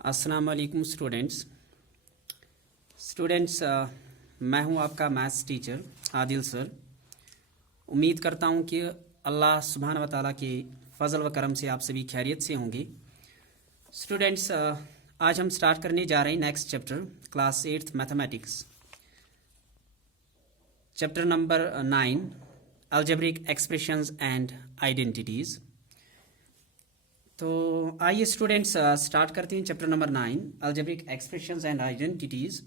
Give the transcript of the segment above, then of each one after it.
अस्सलाम वालेकुम स्टूडेंट्स, मैं हूं आपका मैथ्स टीचर आदिल सर। उम्मीद करता हूं कि अल्लाह सुब्हान व तआला के फजल व करम से आप सभी खैरियत से होंगे। स्टूडेंट्स, आज हम स्टार्ट करने जा रहे हैं next chapter, class 8th mathematics, chapter number 9, algebraic expressions and identities. तो आइए स्टूडेंट्स स्टार्ट करते हैं chapter number 9, algebraic expressions and identities.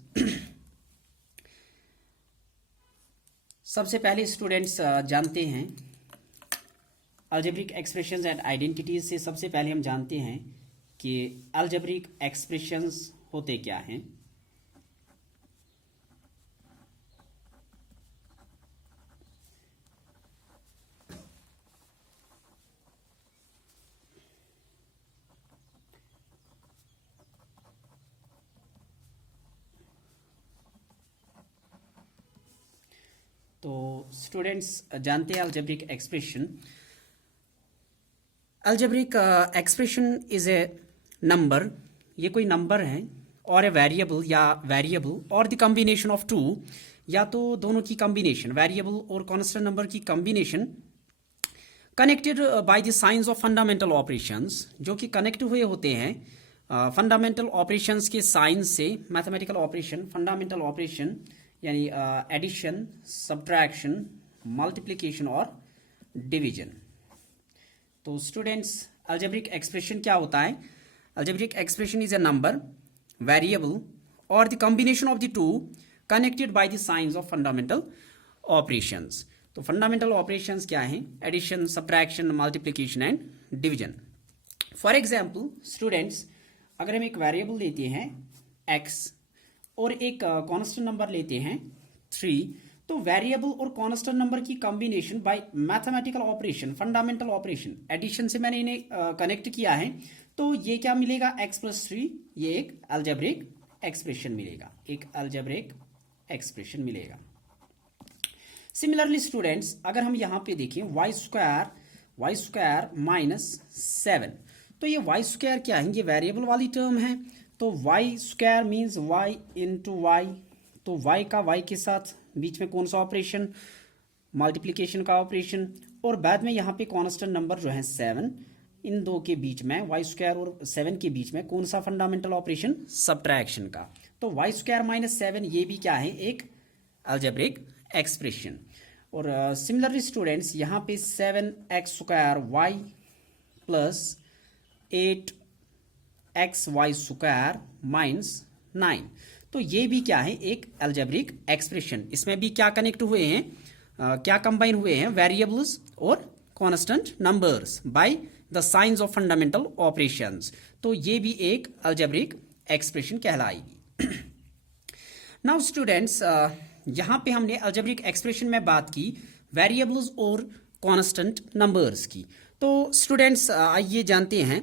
सबसे पहले स्टूडेंट्स जानते हैं अलजेब्रिक एक्सप्रेशंस एंड आइडेंटिटीज़ से सबसे पहले हम जानते हैं कि अलजेब्रिक एक्सप्रेशंस होते क्या हैं। तो स्टूडेंट्स जानते हैं algebraic expression. Algebraic expression is a number, ये कोई नंबर है, और ए वेरिएबल या वेरिएबल और द कॉम्बिनेशन ऑफ टू, या तो दोनों की कॉम्बिनेशन, वेरिएबल और कांस्टेंट नंबर की combination, connected by the signs of fundamental operations, जो कि कनेक्ट हुए होते हैं फंडामेंटल ऑपरेशंस के साइंस से। मैथमेटिकल ऑपरेशन, फंडामेंटल ऑपरेशन यानी एडिशन, सब्ट्रैक्शन, मल्टीप्लिकेशन और डिवीजन। तो स्टूडेंट्स अलजेब्रिक एक्सप्रेशन क्या होता है? Algebraic expression is a number, variable और the combination of the two connected by the signs of fundamental operations. तो फंडामेंटल ऑपरेशंस क्या हैं? Addition, subtraction, multiplication and division. For example students, अगर हम एक वेरिएबल लेते हैं x और एक कांस्टेंट नंबर लेते हैं 3, तो वेरिएबल और कांस्टेंट नंबर की combination by mathematical operation, fundamental operation, addition से मैंने इन्हें कनेक्ट किया है, तो ये क्या मिलेगा? x+3, ये एक अलजेब्रिक एक्सप्रेशन मिलेगा, एक अलजेब्रिक एक्सप्रेशन मिलेगा। सिमिलरली स्टूडेंट्स, अगर हम यहां पे देखें y² -7, तो ये y² क्या है? ये वेरिएबल वाली टर्म है, तो y² means y into y. तो y का y के साथ बीच में कौन सा ऑपरेशन? मल्टीप्लिकेशन का ऑपरेशन। और बाद में यहाँ पे कांस्टेंट नंबर जो है 7, इन दो के बीच में, y² और 7 के बीच में कौन सा फंडामेंटल ऑपरेशन? सब्ट्रैक्शन का। तो y² -7 ये भी क्या है? एक अलजेब्रिक एक्सप्रेशन। और सिमिलरली स्टूडेंट्स, यहाँ पे 7x² प्लस 8xy² -9, तो ये भी क्या है? एक अलजेब्रिक एक्सप्रेशन। इसमें भी क्या कनेक्ट हुए हैं, क्या कंबाइन हुए हैं? वेरिएबल्स और constant numbers by the signs of fundamental operations. तो ये भी एक अलजेब्रिक एक्सप्रेशन कहलाएगी। नाउ स्टूडेंट्स, यहाँ पे हमने अलजेब्रिक एक्सप्रेशन में बात की वेरिएबल्स और कांस्टेंट नंबर्स की। तो स्टूडेंट्स आइए जानते हैं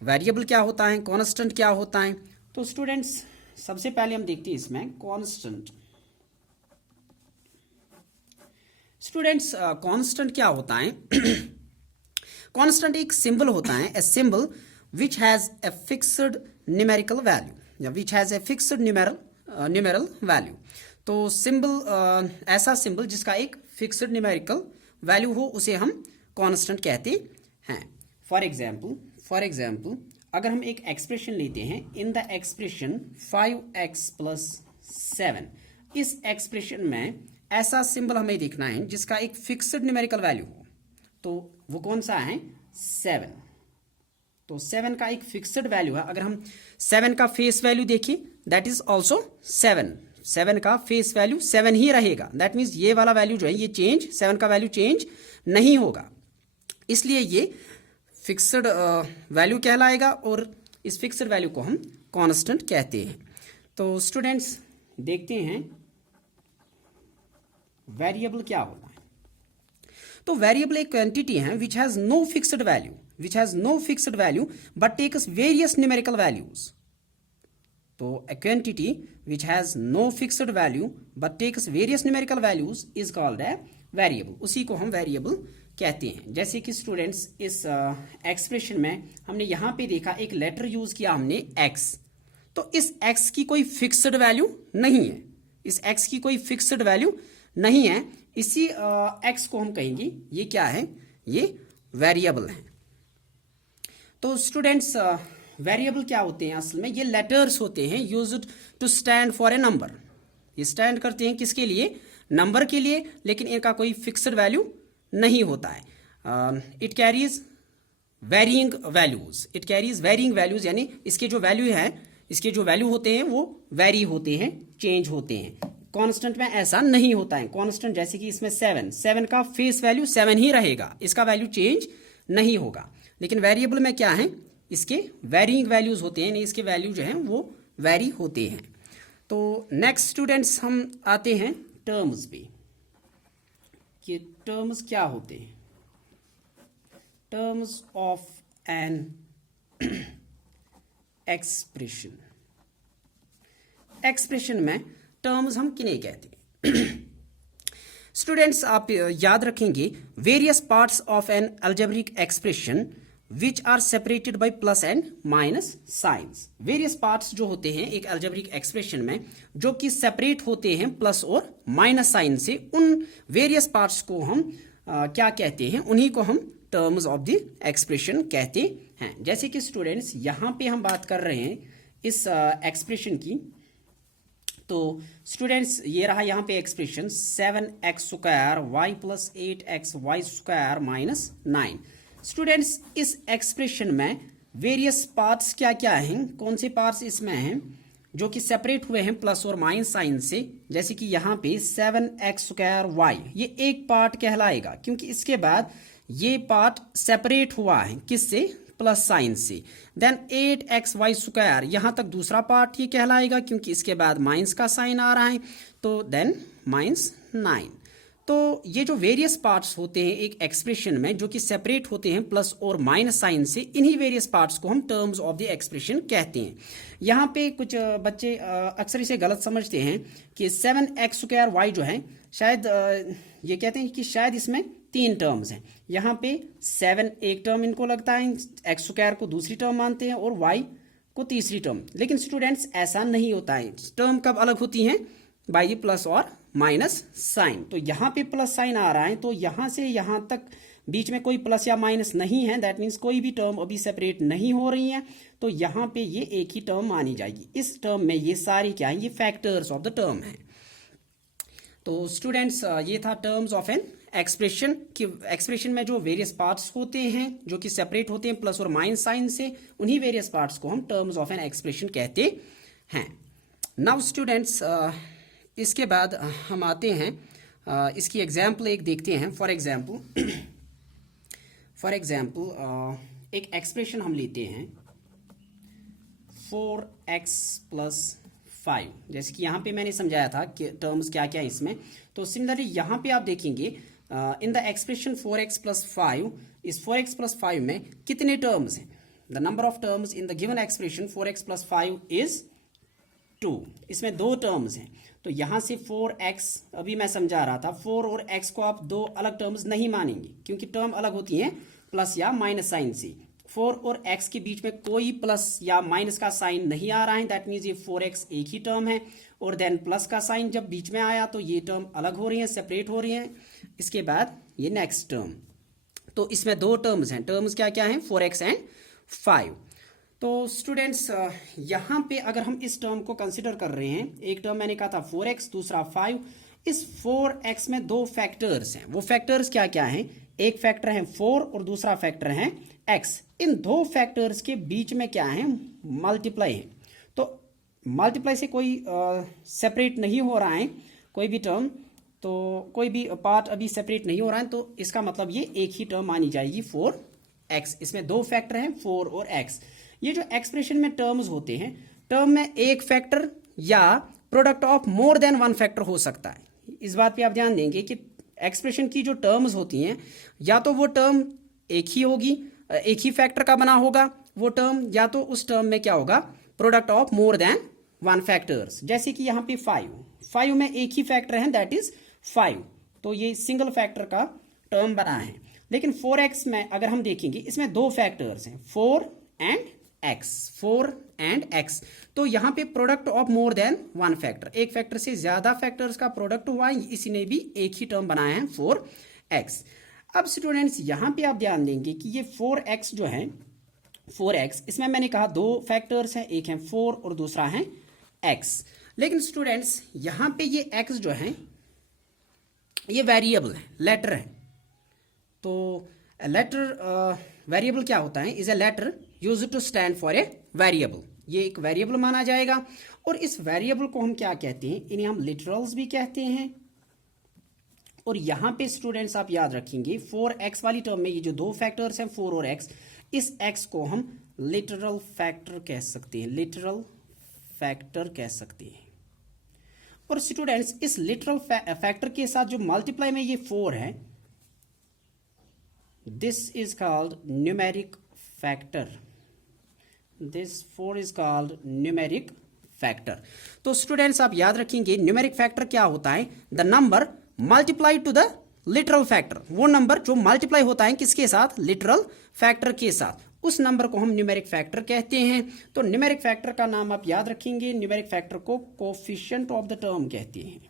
वेरिएबल क्या होता है, कांस्टेंट क्या होता है। तो स्टूडेंट्स सबसे पहले हम देखते हैं इसमें कांस्टेंट। स्टूडेंट्स कांस्टेंट क्या होता है? कांस्टेंट एक सिंबल होता है, a symbol which has a fixed numerical value, या which has a fixed numeral value. तो सिंबल, ऐसा सिंबल जिसका एक फिक्स्ड न्यूमेरिकल वैल्यू हो, उसे हम कांस्टेंट कहते हैं। फॉर एग्जाम्पल अगर हम एक एक्सप्रेशन लेते हैं, इन द एक्सप्रेशन 5x + 7, इस एक्सप्रेशन में ऐसा सिंबल हमें देखना है जिसका एक फिक्स्ड न्यूमेरिकल वैल्यू हो, तो वो कौन सा है? 7। तो 7 का एक फिक्स्ड वैल्यू है। अगर हम 7 का फेस वैल्यू देखें, दैट इज ऑल्सो 7 का फेस वैल्यू 7 ही रहेगा। दैट मीन्स ये वाला वैल्यू जो है, ये 7 का वैल्यू चेंज नहीं होगा, इसलिए ये फिक्स्ड वैल्यू कहलाएगा, और इस फिक्स्ड वैल्यू को हम कांस्टेंट कहते हैं। तो स्टूडेंट्स देखते हैं वेरिएबल क्या होता है। तो वेरिएबल एक क्वांटिटी है which has no fixed value but takes various numerical values. तो a quantity which has no fixed value but takes various numerical values is called a variable। उसी को हम वेरिएबल कहते हैं। जैसे कि स्टूडेंट्स इस एक्सप्रेशन में हमने यहाँ पे देखा एक लेटर यूज किया हमने x, तो इस x की कोई फिक्स्ड वैल्यू नहीं है, इस x की कोई फिक्स्ड वैल्यू नहीं है, इसी x को हम कहेंगे ये क्या है, ये वेरिएबल है। तो स्टूडेंट्स वेरिएबल क्या होते हैं असल में, ये लेटर्स होते हैं used to stand for a number, ये स्टैंड करते हैं किसके लिए, नंबर के लिए, लेकिन इनका कोई फिक्स्ड वैल्यू नहीं होता है। It carries varying values, it carries varying values, यानी इसके जो वैल्यू है, इसके जो वैल्यू होते हैं वो वेरी होते हैं, चेंज होते हैं। कांस्टेंट में ऐसा नहीं होता है, कांस्टेंट जैसे कि इसमें 7 का फेस वैल्यू 7 ही रहेगा, इसका वैल्यू चेंज नहीं होगा। लेकिन वेरिएबल में क्या है, इसके वेरिंग वैल्यूज होते हैं, इसके वैल्यू जो हैं वो वेरी होते हैं। तो नेक्स्ट स्टूडेंट्स हम आते हैं टर्म्स पे, कि टर्म्स क्या होते हैं। Terms of an expression, expression में टर्म्स हम किन्हें कहते हैं। स्टूडेंट्स आप याद रखेंगे, various parts of an algebraic expression which are separated by plus and minus signs. Various parts जो होते हैं एक अलजेब्रिक एक्सप्रेशन में, जो कि सेपरेट होते हैं प्लस और माइनस साइन से, उन वेरियस पार्ट्स को हम क्या कहते हैं, उन्हीं को हम टर्म्स ऑफ द एक्सप्रेशन कहते हैं। जैसे कि स्टूडेंट्स यहाँ पे हम बात कर रहे हैं इस एक्सप्रेशन की, तो स्टूडेंट्स ये रहा यहाँ पे expression 7x² y + 8xy² - 9। Students इस एक्सप्रेशन में वेरियस पार्ट्स क्या क्या हैं, कौन से पार्ट्स इसमें हैं जो कि सेपरेट हुए हैं प्लस और माइनस साइन से। जैसे कि यहाँ पे 7x² y, ये एक पार्ट कहलाएगा क्योंकि इसके बाद ये पार्ट सेपरेट हुआ है किससे, प्लस साइन से। देन 8xy², यहाँ तक दूसरा पार्ट ये कहलाएगा क्योंकि इसके बाद माइनस का साइन आ रहा है, तो देन -9। तो ये जो वेरियस पार्ट्स होते हैं एक एक्सप्रेशन में जो कि सेपरेट होते हैं प्लस और माइनस साइन से, इन्हीं वेरियस पार्ट्स को हम टर्म्स ऑफ द एक्सप्रेशन कहते हैं। यहाँ पे कुछ बच्चे अक्सर इसे गलत समझते हैं कि 7x² y जो है, शायद ये कहते हैं कि शायद इसमें 3 टर्म्स हैं। यहाँ पे 7 एक टर्म इनको लगता है, x² को दूसरी टर्म मानते हैं और y को तीसरी टर्म। लेकिन स्टूडेंट्स ऐसा नहीं होता है, टर्म कब अलग होती हैं, बाय प्लस और माइनस साइन। तो यहाँ पे प्लस साइन आ रहा है, तो यहाँ से यहाँ तक बीच में कोई प्लस या माइनस नहीं है, दैट मीन्स कोई भी टर्म अभी सेपरेट नहीं हो रही है, तो यहाँ पे ये एक ही टर्म मानी जाएगी। इस टर्म में ये सारी क्या है, ये फैक्टर्स ऑफ द टर्म है। तो स्टूडेंट्स ये था टर्म्स ऑफ एन एक्सप्रेशन, कि एक्सप्रेशन में जो वेरियस पार्ट्स होते हैं जो कि सेपरेट होते हैं प्लस और माइनस साइन से, उन्हीं वेरियस पार्ट्स को हम टर्म्स ऑफ एन एक्सप्रेशन कहते हैं। नाउ स्टूडेंट्स इसके बाद हम आते हैं इसकी एग्जाम्पल एक देखते हैं। फॉर एग्जाम्पल एक एक्सप्रेशन हम लेते हैं 4x + 5, जैसे कि यहाँ पे मैंने समझाया था कि टर्म्स क्या क्या है इसमें। तो सिमिलरली यहाँ पे आप देखेंगे इन द एक्सप्रेशन 4x + 5, इस 4x + 5 में कितने टर्म्स हैं। The number of terms in the given expression 4x + 5 is 2, इसमें 2 टर्म्स हैं। तो यहाँ से 4x, अभी मैं समझा रहा था, 4 और x को आप 2 अलग टर्म्स नहीं मानेंगे क्योंकि टर्म अलग होती हैं प्लस या माइनस साइन से। 4 और x के बीच में कोई प्लस या माइनस का साइन नहीं आ रहा है, दैट मीन्स ये 4x एक ही टर्म है। और देन प्लस का साइन जब बीच में आया तो ये टर्म अलग हो रही हैं, सेपरेट हो रही हैं। इसके बाद ये नेक्स्ट टर्म, तो इसमें 2 टर्म्स हैं। टर्म्स क्या क्या हैं, 4x एंड 5। तो स्टूडेंट्स यहाँ पे अगर हम इस टर्म को कंसिडर कर रहे हैं, एक टर्म मैंने कहा था 4x, दूसरा 5। इस 4x में 2 फैक्टर्स हैं। वो फैक्टर्स क्या क्या हैं, एक फैक्टर है 4 और दूसरा फैक्टर है x। इन 2 फैक्टर्स के बीच में क्या है, मल्टीप्लाई है। तो मल्टीप्लाई से कोई सेपरेट नहीं हो रहा है कोई भी टर्म, तो कोई भी पार्ट अभी सेपरेट नहीं हो रहा है, तो इसका मतलब ये एक ही टर्म मानी जाएगी 4x। इसमें 2 फैक्टर हैं 4 और x। ये जो एक्सप्रेशन में टर्म्स होते हैं, टर्म में एक फैक्टर या product of more than 1 factor हो सकता है। इस बात पे आप ध्यान देंगे कि एक्सप्रेशन की जो टर्म्स होती हैं, या तो वो टर्म एक ही होगी, एक ही फैक्टर का बना होगा वो टर्म, या तो उस टर्म में क्या होगा, product of more than 1 factors. जैसे कि यहाँ पे 5 में एक ही फैक्टर है, दैट इज 5, तो ये सिंगल फैक्टर का टर्म बना है। लेकिन 4x में अगर हम देखेंगे, इसमें 2 फैक्टर्स हैं, 4 एंड एक्स, 4 एंड एक्स। तो यहाँ पे product of more than one factor, एक फैक्टर से ज्यादा फैक्टर्स का प्रोडक्ट हुआ है, इसी ने भी एक ही टर्म बनाया है 4x। अब स्टूडेंट्स यहाँ पे आप ध्यान देंगे कि ये 4x जो है 4x, इसमें मैंने कहा दो फैक्टर्स हैं, एक है 4 और दूसरा है x। लेकिन स्टूडेंट्स यहाँ पे ये x जो है ये वेरिएबल है, लेटर है। तो लेटर वेरिएबल क्या होता है, is a letter use to stand for a variable, ये एक वेरिएबल माना जाएगा। और इस वेरिएबल को हम क्या कहते हैं, इन्हें हम लिटरल्स भी कहते हैं। और यहां पे स्टूडेंट्स आप याद रखेंगे 4x वाली टर्म में ये जो दो फैक्टर्स हैं 4 और x, इस x को हम लिटरल फैक्टर कह सकते हैं, लिटरल फैक्टर कह सकते हैं। और स्टूडेंट्स इस लिटरल फैक्टर के साथ जो मल्टीप्लाई में ये 4 है, this is called numeric factor, this 4 is called numeric factor. तो स्टूडेंट्स आप याद रखेंगे न्यूमेरिक फैक्टर क्या होता है, the number multiply two the literal factor, वो नंबर जो मल्टीप्लाई होता है किसके साथ, लिटरल फैक्टर के साथ, उस नंबर को हम न्यूमेरिक फैक्टर कहते हैं। तो न्यूमेरिक फैक्टर का नाम आप याद रखेंगे, न्यूमेरिक फैक्टर को कोफिशिएंट ऑफ द टर्म कहते हैं।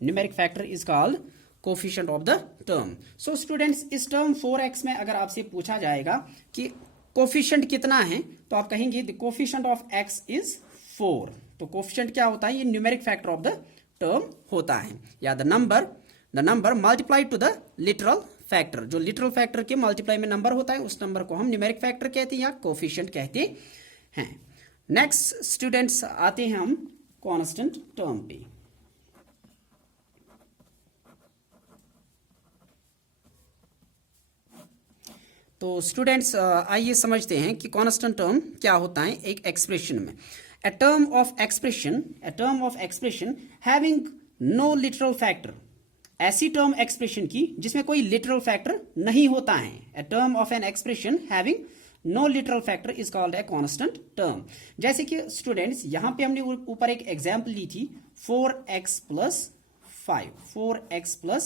Numeric factor is called coefficient of the term. So students इस टर्म 4x में अगर आपसे पूछा जाएगा कि कोफिशिएंट कितना है, तो आप कहेंगे the coefficient of x is 4। तो कोफिशिएंट क्या होता है, ये numeric factor of the term होता है, या the number multiply two the literal factor, जो लिटरल फैक्टर के मल्टीप्लाई में नंबर होता है उस नंबर को हम न्यूमेरिक फैक्टर कहते हैं या कोफिशिएंट कहते हैं। नेक्स्ट स्टूडेंट्स आते हैं हम कांस्टेंट टर्म पे। तो स्टूडेंट्स आइए समझते हैं कि कांस्टेंट टर्म क्या होता है एक एक्सप्रेशन में। A term of expression having no literal factor, ऐसी टर्म एक्सप्रेशन की जिसमें कोई लिटरल फैक्टर नहीं होता है। A term of an expression having no literal factor is called a constant term। जैसे कि स्टूडेंट्स यहाँ पे हमने ऊपर एक एग्जाम्पल ली थी 4x plus 5, 4x plus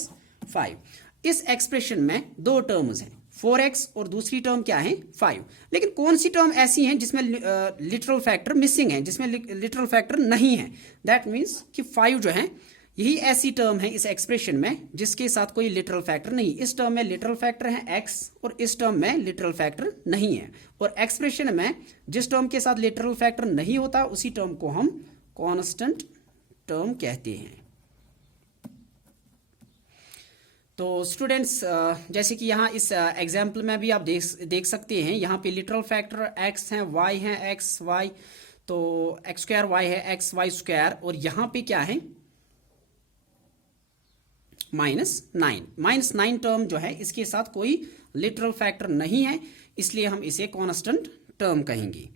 5। इस एक्सप्रेशन में दो टर्म्स हैं 4x और दूसरी टर्म क्या है 5। लेकिन कौन सी टर्म ऐसी है जिसमें लिटरल फैक्टर मिसिंग है, जिसमें लिटरल फैक्टर नहीं है, दैट मीन्स कि 5 जो है यही ऐसी टर्म है इस एक्सप्रेशन में जिसके साथ कोई लिटरल फैक्टर नहीं। इस टर्म में लिटरल फैक्टर है x और इस टर्म में लिटरल फैक्टर नहीं है। और एक्सप्रेशन में जिस टर्म के साथ लिटरल फैक्टर नहीं होता उसी टर्म को हम कांस्टेंट टर्म कहते हैं। तो स्टूडेंट्स जैसे कि यहाँ इस एग्जाम्पल में भी आप देख सकते हैं, यहाँ पे लिटरल फैक्टर x है, y है, x y, तो x स्क्वायर y है x y स्क्वायर, और यहाँ पे क्या है -9 टर्म जो है इसके साथ कोई लिटरल फैक्टर नहीं है, इसलिए हम इसे कांस्टेंट टर्म कहेंगे।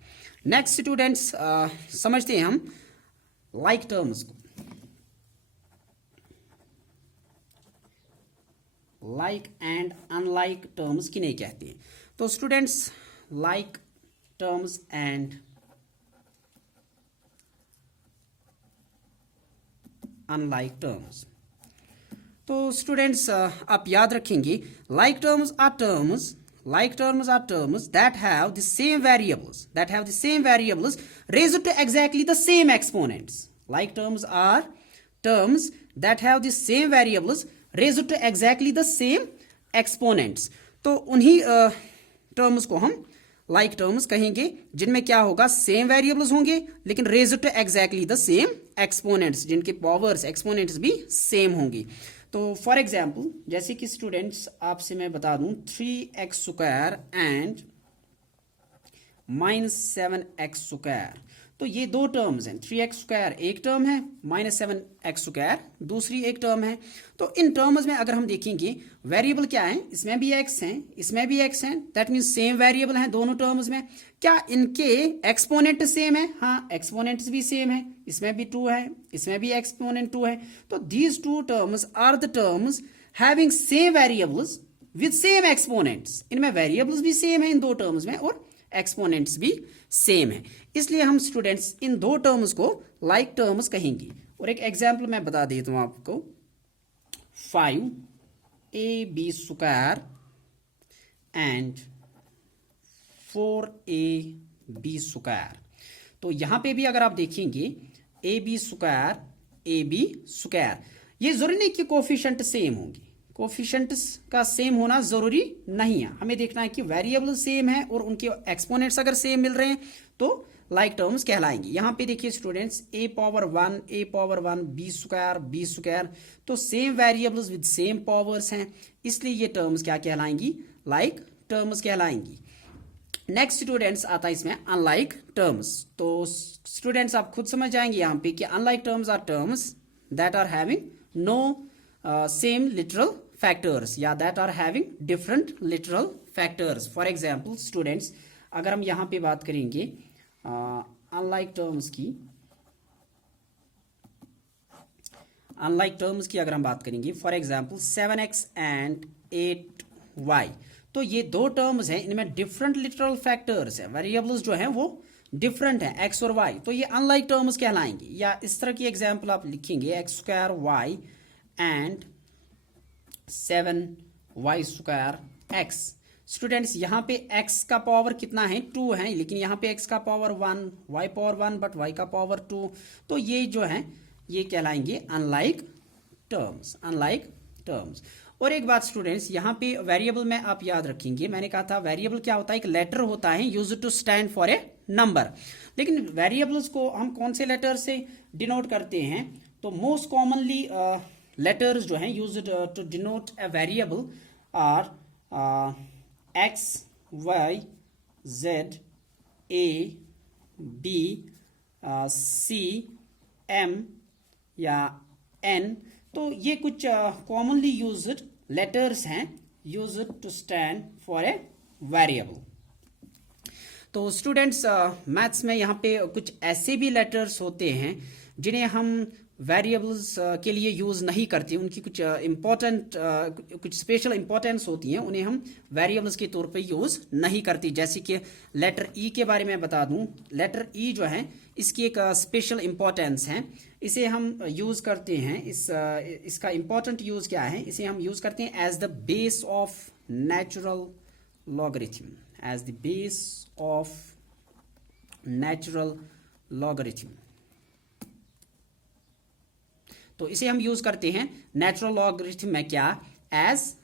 नेक्स्ट स्टूडेंट्स समझते हैं हम लाइक टर्म्स को। लाइक एंड अनलाइक टर्म्स किन्हें कहते हैं। तो students like terms and unlike terms, तो स्टूडेंट्स आप याद रखेंगे like terms are terms that have the same variables raised to exactly the same exponents। Like terms are terms that have the same variables raised to exactly the same exponents। तो उन्हीं terms को हम like terms कहेंगे जिनमें क्या होगा, same variables होंगे लेकिन raised to exactly the same exponents, जिनके पावर्स एक्सपोनेंट्स भी सेम होंगी। तो फॉर एग्जाम्पल जैसे कि स्टूडेंट्स आपसे मैं बता दूं 3x square and -7x square, तो ये दो टर्म्स हैं। 3x स्क्वायर एक टर्म है, -7x स्क्वायर दूसरी एक टर्म है। तो इन टर्म्स में अगर हम देखेंगे वेरिएबल क्या है, इसमें भी x है इसमें भी x है, दैट मीन्स सेम वेरिएबल हैं दोनों टर्म्स में। क्या इनके एक्सपोनेंट सेम है? हाँ, एक्सपोनेंट्स भी सेम है, इसमें भी 2 है इसमें भी एक्सपोनेंट 2 है। तो these two terms are the terms having same variables with same exponents. इनमें वेरिएबल्स भी सेम है इन दो टर्म्स में और एक्सपोनेंट्स भी सेम है, इसलिए हम स्टूडेंट्स इन दो टर्म्स को लाइक टर्म्स कहेंगे। और एक एग्जांपल मैं बता देता हूं आपको, 5ab स्क्वायर एंड 4ab²। तो यहाँ पे भी अगर आप देखेंगे ab², ये जरूरी नहीं कि कोफिशिएंट सेम होंगे, कोफिशिएंट्स का सेम होना जरूरी नहीं है। हमें देखना है कि वेरिएबल सेम है और उनके एक्सपोनेंट्स अगर सेम मिल रहे हैं तो लाइक टर्म्स कहलाएंगे। यहाँ पे देखिए स्टूडेंट्स a⁻1 b², तो same variables with same powers हैं, इसलिए ये टर्म्स क्या कहलाएंगी, लाइक टर्म्स कहलाएंगी। नेक्स्ट स्टूडेंट्स आता है इसमें अनलाइक टर्म्स। तो स्टूडेंट्स आप खुद समझ जाएंगे यहाँ पे कि unlike terms are terms that are having no same literal factors या that are having different literal factors. For example students अगर हम यहाँ पे बात करेंगे अनलाइक टर्म्स की अगर हम बात करेंगे, for example 7x and 8y, तो ये दो टर्म्स हैं, इनमें डिफरेंट लिटरल फैक्टर्स हैं, वेरिएबल्स जो हैं वो डिफरेंट हैं x और y, तो ये अनलाइक टर्म्स कहलाएंगे। या इस तरह की एग्जाम्पल आप लिखेंगे x² एंड 7y²x। स्टूडेंट्स यहाँ पे x का पावर कितना है, 2 है, लेकिन यहाँ पे x का power 1, y power 1 but y का पावर 2, तो ये जो है ये कहलाएंगे अनलाइक टर्म्स। और एक बात स्टूडेंट्स यहाँ पे वेरिएबल में आप याद रखेंगे, मैंने कहा था वेरिएबल क्या होता है, एक लेटर होता है used to stand for a number, लेकिन वेरिएबल्स को हम कौन से लेटर से डिनोट करते हैं, तो मोस्ट कॉमनली लेटर्स जो हैं used to denote a variable are x, y, z, a, b, c, m या n, तो ये कुछ कॉमनली यूज्ड लेटर्स हैं used to stand for a variable. तो स्टूडेंट्स मैथ्स में यहाँ पे कुछ ऐसे भी लेटर्स होते हैं जिन्हें हम वेरिएबल्स के लिए यूज़ नहीं करते, उनकी कुछ कुछ स्पेशल इंपॉर्टेंस होती हैं, उन्हें हम वेरिएबल्स के तौर पे यूज़ नहीं करते। जैसे कि लेटर ई के बारे में बता दूं, लेटर ई जो है इसकी एक स्पेशल इंपॉर्टेंस है, इसे हम यूज़ करते हैं, इसका इंपॉर्टेंट यूज़ क्या है, इसे हम यूज़ करते हैं as the base of natural logarithm, as the base of natural logarithm. तो इसे हम यूज करते हैं नेचुरल लॉगरिथम में क्या, as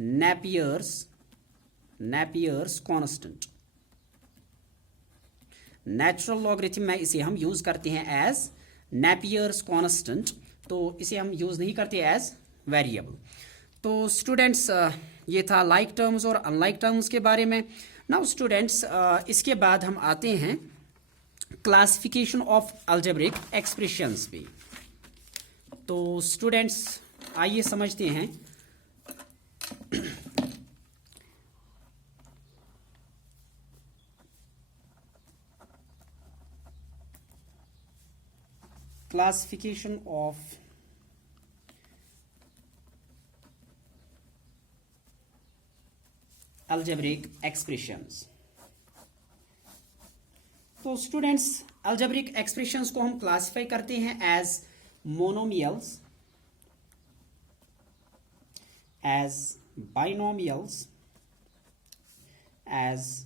Napier's constant. Natural logarithm में इसे हम यूज करते हैं एज नेपियर्स कांस्टेंट, तो इसे हम यूज नहीं करते एज वेरिएबल। तो स्टूडेंट्स ये था लाइक टर्म्स और अनलाइक टर्म्स के बारे में। नाउ स्टूडेंट्स इसके बाद हम आते हैं क्लासिफिकेशन ऑफ अलजेब्रिक एक्सप्रेशंस पे। तो स्टूडेंट्स आइए समझते हैं क्लासिफिकेशन ऑफ अलजेब्रिक एक्सप्रेशंस। तो स्टूडेंट्स अलजेब्रिक एक्सप्रेशंस को हम क्लासिफाई करते हैं as monomials, as binomials, as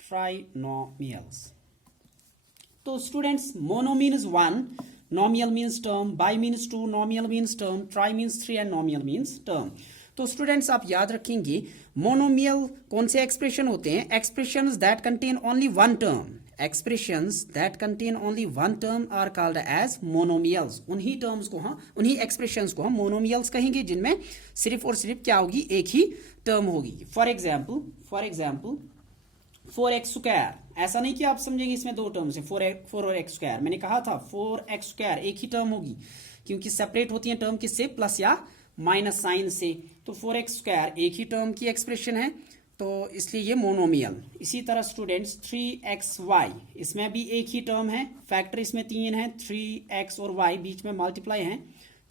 trinomials। तो students mono means 1, nomial means term, bi means 2, nomial means term, tri means 3 and nomial means term. तो students आप याद रखेंगे मोनोमियल कौन से एक्सप्रेशन होते हैं, expressions that contain only one term, expressions that contain only one term are called as monomials। उन्हीं terms को हम, उन्हीं एक्सप्रेशंस को हम मोनोमियल्स कहेंगे जिनमें सिर्फ और सिर्फ क्या होगी, एक ही टर्म होगी। फॉर एग्जाम्पल 4x², ऐसा नहीं कि आप समझेंगे इसमें दो टर्म्स है, 4 और x², मैंने कहा था 4x² एक ही टर्म होगी, क्योंकि सेपरेट होती है टर्म किससे, प्लस या माइनस साइन से, तो 4x² एक ही टर्म की एक्सप्रेशन है, तो इसलिए ये मोनोमियल। इसी तरह स्टूडेंट्स 3xy, इसमें भी एक ही टर्म है, फैक्टर इसमें 3 है, 3x और y बीच में मल्टीप्लाई है,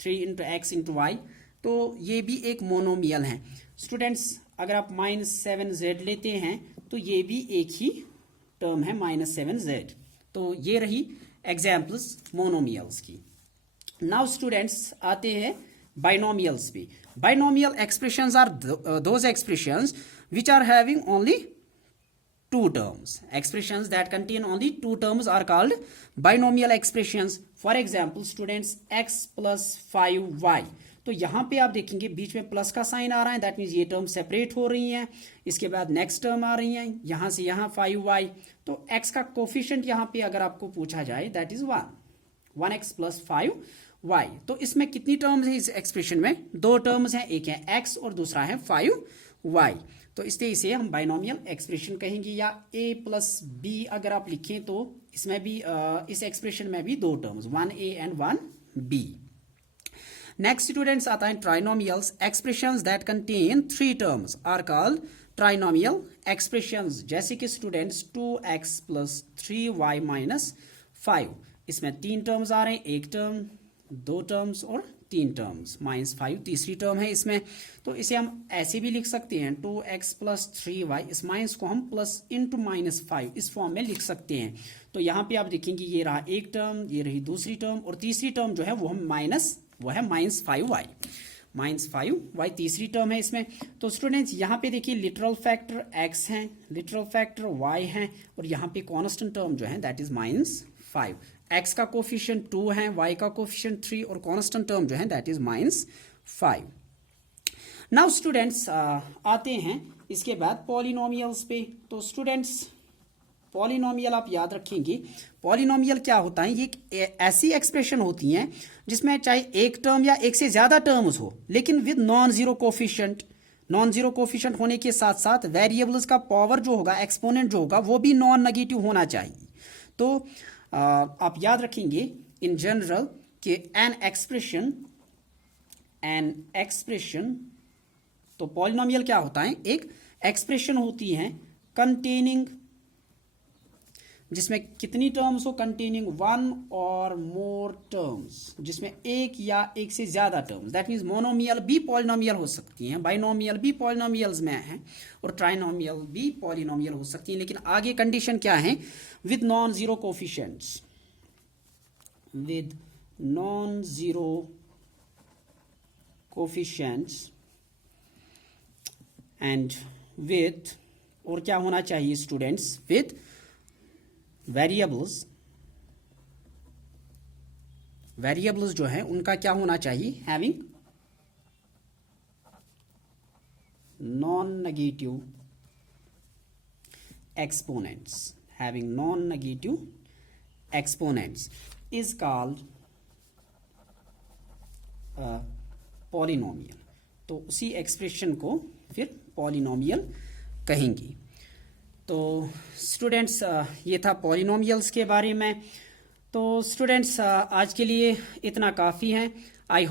3 × x × y, तो ये भी एक मोनोमियल है। स्टूडेंट्स अगर आप -7z लेते हैं तो ये भी एक ही टर्म है -7z। तो ये रही एग्जाम्पल्स मोनोमियल्स की। नाउ स्टूडेंट्स आते हैं बाइनोमियल्स पे। Binomial expressions are those expressions which are having only two terms. Expressions that contain only two terms are called binomial expressions. For example, students, x plus 5y. तो यहाँ पे आप देखेंगे बीच में प्लस का साइन आ रहा है, दैट मीन्स ये टर्म सेपरेट हो रही हैं. इसके बाद नेक्स्ट टर्म आ रही है यहाँ से यहाँ 5y. तो x का कोफिशिएंट यहाँ पे अगर आपको पूछा जाए that is 1x plus 5y. तो इसमें कितनी टर्म्स है इस एक्सप्रेशन में? दो टर्म्स हैं, एक है x और दूसरा है 5y. तो इसलिए इसे हम बाइनोमियल एक्सप्रेशन कहेंगे. या a प्लस b अगर आप लिखें तो इसमें भी इस एक्सप्रेशन में भी दो terms 1a and 1b. Next students आता है trinomials. Expressions that contain three terms are called trinomial expressions. जैसे कि students 2x plus 3y minus 5. इसमें तीन टर्म्स आ रहे हैं, एक टर्म, दो टर्म्स और तीन टर्म्स. -5 तीसरी टर्म है इसमें. तो इसे हम ऐसे भी लिख सकते हैं 2x प्लस 3y. इस माइनस को हम प्लस इंटू -5 इस फॉर्म में लिख सकते हैं. तो यहाँ पे आप देखेंगे ये रहा एक टर्म, ये रही दूसरी टर्म और तीसरी टर्म जो है वो हम -5y. -5y तीसरी टर्म है इसमें. तो स्टूडेंट्स यहाँ पे देखिए लिटरल फैक्टर x है, लिटरल फैक्टर y है और यहाँ पे कांस्टेंट टर्म जो है दैट इज -5. x का कोफिशिएंट 2 है, y का कोफिशिएंट 3 और कांस्टेंट टर्म जो है दैट इज -5. नाउ स्टूडेंट्स आते हैं इसके बाद पॉलिनोमियल्स पे. तो स्टूडेंट्स पॉलिनोमियल आप याद रखेंगे, पॉलिनोमियल क्या होता है? ये ऐसी एक्सप्रेशन होती हैं जिसमें चाहे एक टर्म या एक से ज्यादा टर्म्स हो लेकिन with non zero coefficient. Non zero coefficient होने के साथ साथ वेरिएबल्स का पावर जो होगा, एक्सपोनेंट जो होगा वो भी नॉन नेगेटिव होना चाहिए. तो आप याद रखेंगे इन जनरल कि एन एक्सप्रेशन तो पॉलिनोमियल क्या होता है? एक एक्सप्रेशन होती है कंटेनिंग, जिसमें कितनी टर्म्स हो? कंटेनिंग वन और मोर टर्म्स, जिसमें एक या एक से ज्यादा टर्म्स. दैट मीन्स मोनोमियल भी पॉलिनोमियल हो सकती हैं, बाइनोमियल भी पॉलिनोमियल्स में हैं और ट्राइनोमियल भी पॉलिनोमियल हो सकती हैं. लेकिन आगे कंडीशन क्या है? With non zero coefficients, with non zero coefficients and with, और क्या होना चाहिए स्टूडेंट्स? विद वेरिएबल्स जो है उनका क्या होना चाहिए? Having non negative exponents. Having non negative exponents is called polynomial. तो उसी एक्सप्रेशन को फिर पॉलिनोमियल कहेंगे. तो स्टूडेंट्स ये था पॉलिनोमियल्स के बारे में. तो स्टूडेंट्स आज के लिए इतना काफ़ी है. I hope